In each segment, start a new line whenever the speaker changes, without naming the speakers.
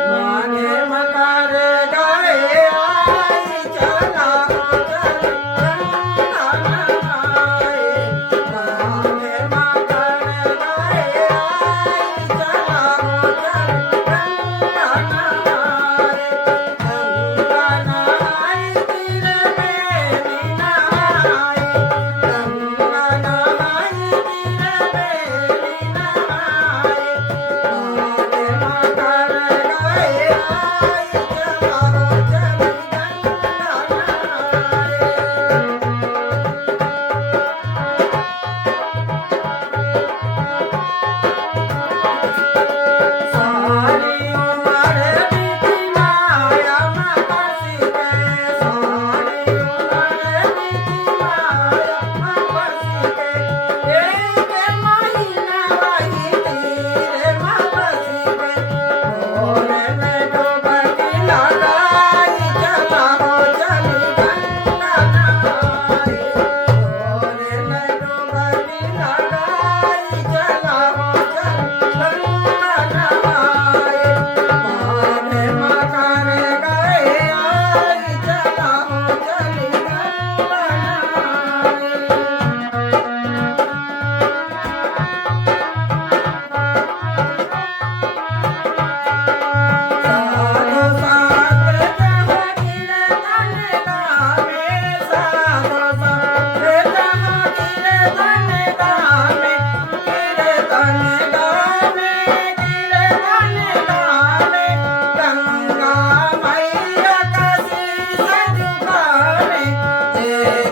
Mane.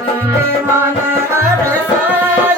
Manar Sai